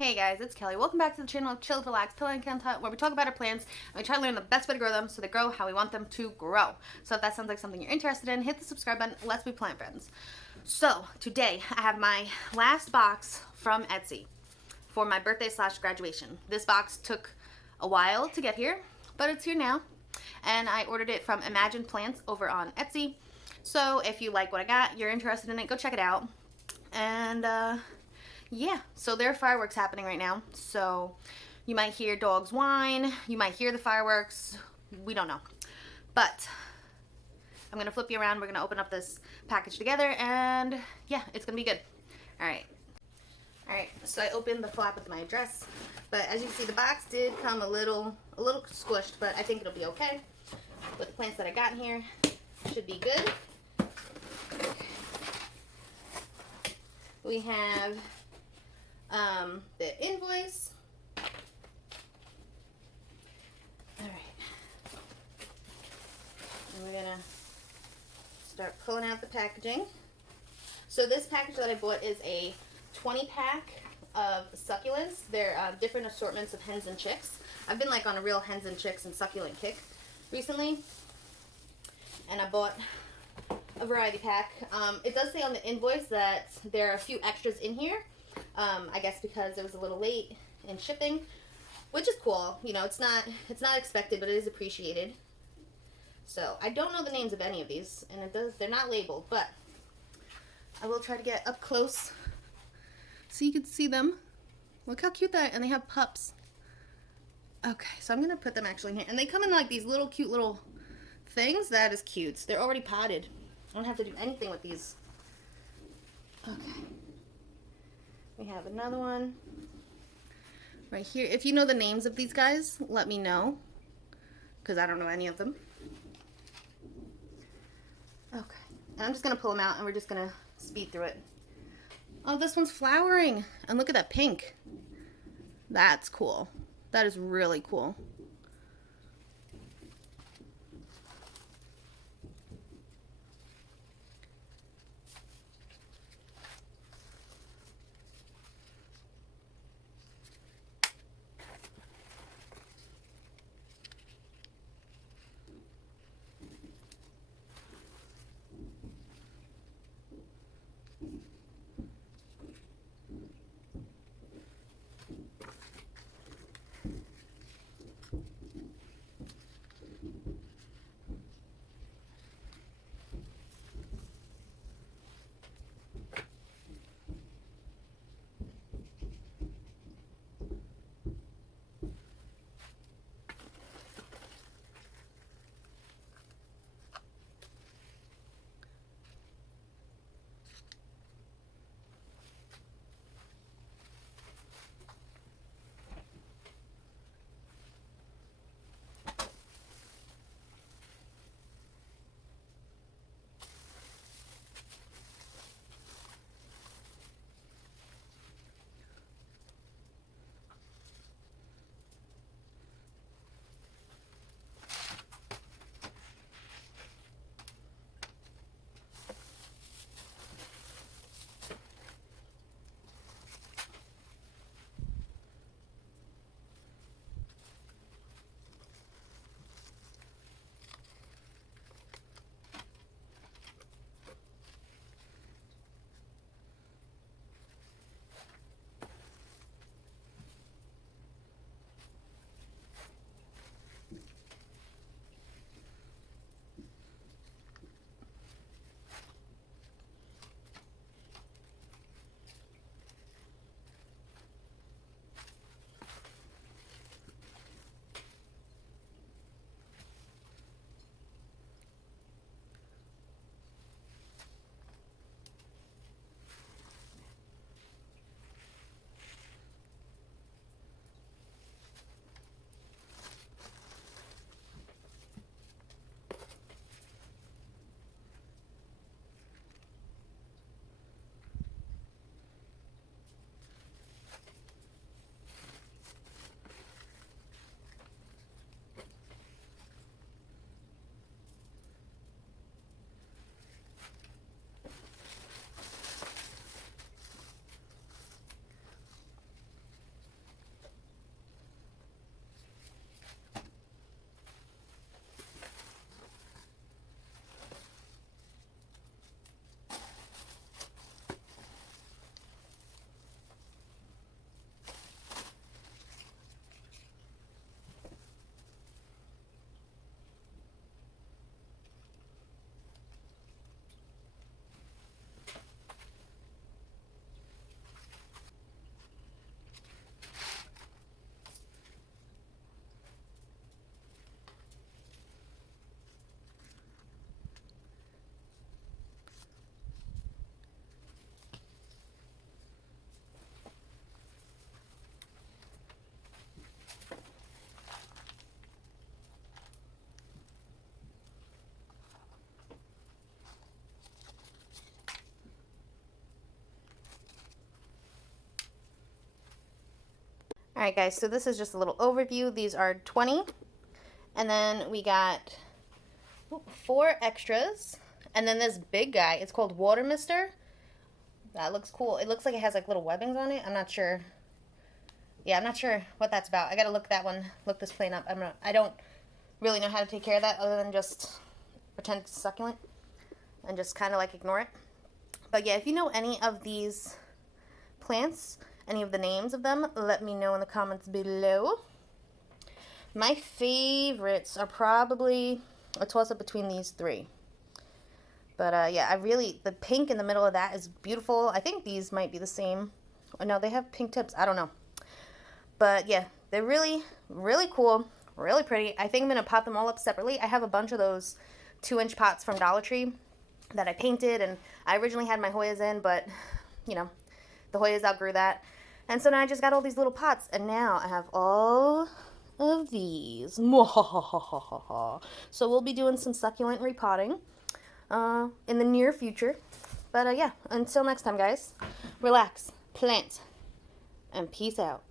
Hey guys, it's Kelly. Welcome back to the channel of Chill, Relax, Pillow and Content, where we talk about our plants and we try to learn the best way to grow them so they grow how we want them to grow. So if that sounds like something you're interested in, hit the subscribe button. Let's be plant friends. So today I have my last box from Etsy for my birthday / graduation. This box took a while to get here, but it's here now. And I ordered it from Imagine Plants over on Etsy. So if you like what I got, you're interested in it, go check it out. And yeah, so there are fireworks happening right now. So you might hear dogs whine, you might hear the fireworks, we don't know. But I'm gonna flip you around, we're gonna open up this package together, and yeah, it's gonna be good. Alright, so I opened the flap with my address, but as you can see, the box did come a little squished, but I think it'll be okay. With the plants that I got in here, should be good. We have the invoice. Alright. And we're gonna start pulling out the packaging. So this package that I bought is a 20-pack of succulents. They're different assortments of hens and chicks. I've been like on a real hens and chicks and succulent kick recently. And I bought a variety pack. It does say on the invoice that there are a few extras in here. I guess because it was a little late in shipping, which is cool. You know, it's not expected, but it is appreciated. So I don't know the names of any of these, and they're not labeled, but I will try to get up close so you can see them. Look how cute and they have pups. Okay, so I'm gonna put them actually in here, and they come in like these little cute little things. That is cute. They're already potted. I don't have to do anything with these. Okay. We have another one right here. If you know the names of these guys, let me know, because I don't know any of them. Okay. And I'm just going to pull them out, and we're just going to speed through it. Oh, this one's flowering. And look at that pink. That's cool. That is really cool. Alright guys, so this is just a little overview. These are 20. And then we got 4 extras. And then this big guy, it's called Water Mister. That looks cool. It looks like it has like little webbings on it. I'm not sure. Yeah, I'm not sure what that's about. I gotta look this plane up. I don't really know how to take care of that other than just pretend it's a succulent and just kind of like ignore it. But yeah, if you know any of these plants, any of the names of them, let me know in the comments below. My favorites are probably a toss-up between these 3. But yeah, the pink in the middle of that is beautiful. I think these might be the same. Oh, no, they have pink tips. I don't know. But yeah, they're really, really cool, really pretty. I think I'm going to pot them all up separately. I have a bunch of those 2-inch pots from Dollar Tree that I painted. And I originally had my Hoyas in, but, you know, the Hoyas outgrew that. And so now I just got all these little pots. And now I have all of these. So we'll be doing some succulent repotting in the near future. But yeah, until next time, guys, relax, plant, and peace out.